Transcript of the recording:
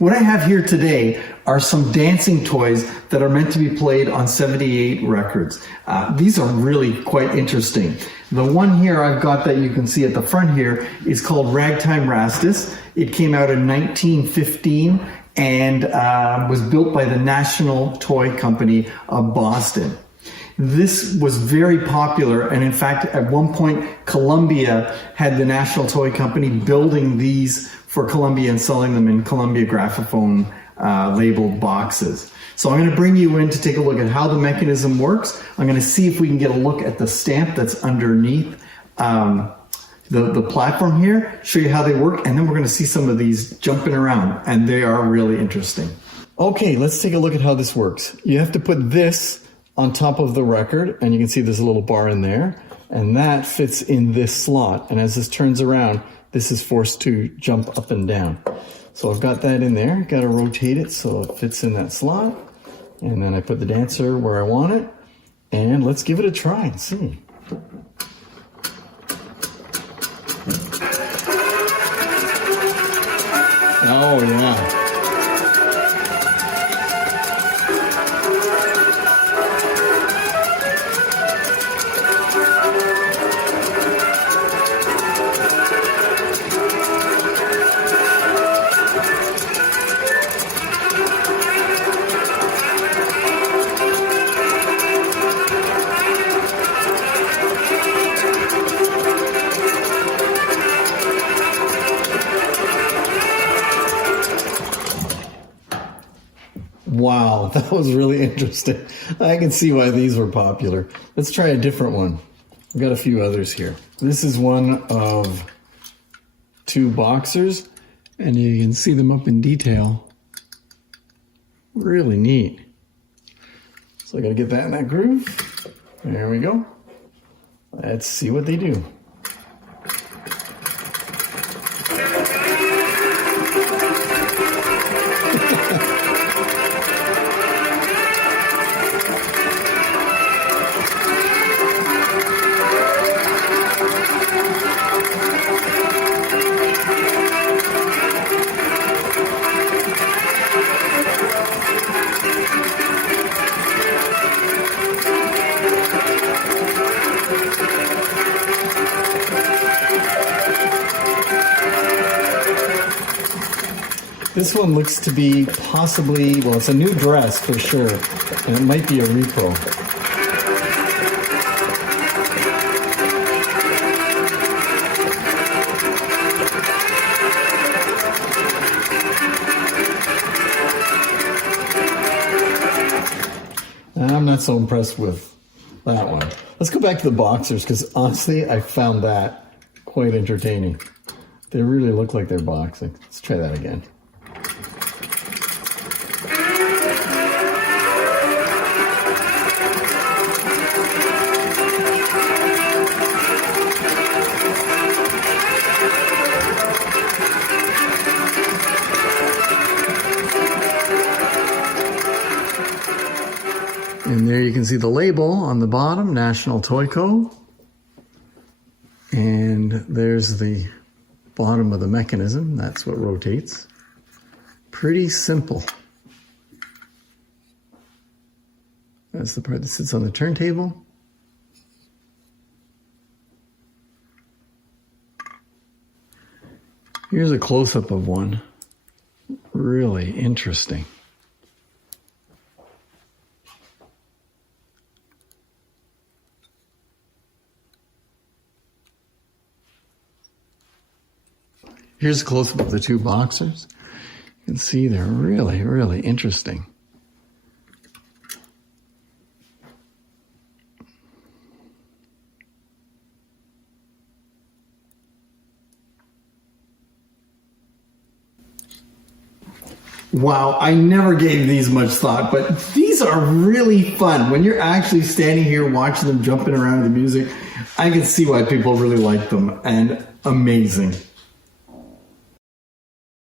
What I have here today are some dancing toys that are meant to be played on 78 records. These are really quite interesting. The one here I've got that you can see at the front here is called Ragtime Rastus. It came out in 1915 and was built by the National Toy Company of Boston. This was very popular, and in fact, at one point, Columbia had the National Toy Company building these for Columbia and selling them in Columbia Graphophone labeled boxes. So I'm going to bring you in to take a look at how the mechanism works. I'm going to see if we can get a look at the stamp that's underneath the platform here, show you how they work, and then we're going to see some of these jumping around, and they are really interesting. Okay, let's take a look at how this works. You have to put this on top of the record, and you can see there's a little bar in there, and that fits in this slot. And as this turns around, this is forced to jump up and down. So I've got that in there, got to rotate it so it fits in that slot. And then I put the dancer where I want it, and let's give it a try and see. Oh yeah. Wow, that was really interesting. I can see why these were popular. Let's try a different one. We've got a few others here. This is one of two boxers, and you can see them up in detail. Really neat. So I gotta get that in that groove. There we go. Let's see what they do. This one looks to be possibly, well, it's a new dress for sure, and it might be a repro. I'm not so impressed with that one. Let's go back to the boxers, because honestly, I found that quite entertaining. They really look like they're boxing. Let's try that again. And there you can see the label on the bottom, National Toy Co. And there's the bottom of the mechanism. That's what rotates. Pretty simple. That's the part that sits on the turntable. Here's a close-up of one. Really interesting. Here's a close-up of the two boxers. You can see they're really, really interesting. Wow, I never gave these much thought, but these are really fun. When you're actually standing here watching them jumping around to the music, I can see why people really like them, and amazing.